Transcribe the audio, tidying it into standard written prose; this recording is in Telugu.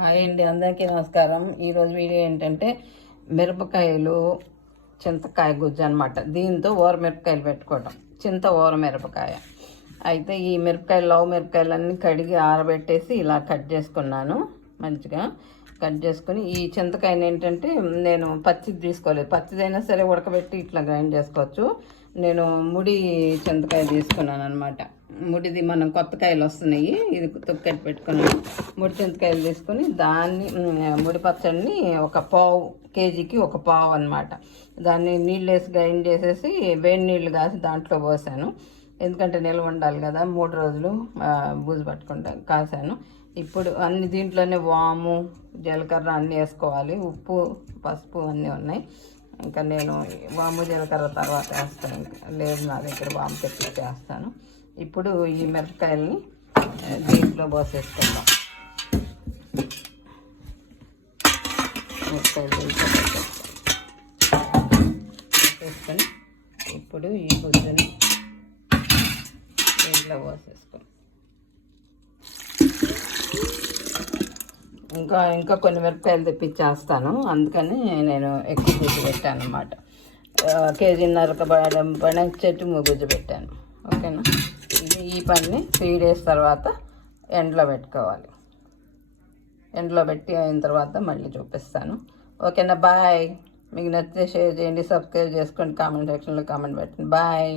హాయ్ అండి, అందరికీ నమస్కారం. ఈరోజు వీడియో ఏంటంటే మిరపకాయలు చింతకాయ గుజ్జు అనమాట. దీంతో మిరపకాయలు పెట్టుకోవటం, మిరపకాయ. అయితే ఈ మిరపకాయలు లవ్ మిరపకాయలన్నీ కడిగి ఆరబెట్టేసి ఇలా కట్ చేసుకున్నాను. మంచిగా కట్ చేసుకుని ఈ చింతకాయని ఏంటంటే నేను పచ్చిది తీసుకోలేదు, పచ్చిదైనా సరే ఉడకబెట్టి ఇట్లా గ్రైండ్ చేసుకోవచ్చు. నేను ముడి చింతకాయ తీసుకున్నాను అనమాట. ముడిది మనం కొత్త కాయలు వస్తున్నాయి, ఇది తొక్కెట్టు పెట్టుకున్నాను. ముడి చింతకాయలు తీసుకుని దాన్ని ముడి పచ్చడిని కేజీకి ఒక పావు అనమాట. దాన్ని నీళ్ళు వేసి గ్రైండ్ చేసేసి వేడి నీళ్ళు కాసి దాంట్లో పోసాను. ఎందుకంటే నిల్వ ఉండాలి కదా, 3 రోజులు బూజు పట్టుకుంటా కాసాను. ఇప్పుడు అన్ని దీంట్లోనే వాము, జీలకర్ర అన్నీ వేసుకోవాలి. ఉప్పు, పసుపు అన్నీ ఉన్నాయి. ఇంకా నేను వాము జీలకర్ర తర్వాత వేస్తాను. లేదు నా దగ్గర వాము తెప్పించేస్తాను. ఇప్పుడు ఈ మిరపకాయలని దీంట్లో పోసేసుకుందాం. మిరపకాయలు దీంట్లో పోసేసుకొని ఇప్పుడు ఈ గుజ్జుని దీంట్లో పోసేసుకొని ఇంకా కొన్ని మిరపకాయలు తెప్పించేస్తాను. అందుకని నేను ఎక్కువ గుజ్జు పెట్టాను అన్నమాట. కేజీన్నరకు చెట్టు గుజ్జు పెట్టాను. ఓకేనా, ఈ పని 3 days తర్వాత ఎండలో పెట్టుకోవాలి. ఎండలో పెట్టి అయిన తర్వాత మళ్ళీ చూపిస్తాను. ఓకేనా, బాయ్. మీకు నచ్చితే షేర్ చేయండి, సబ్స్క్రైబ్ చేసుకోండి, కామెంట్ సెక్షన్లో కామెంట్ పెట్టండి. బాయ్.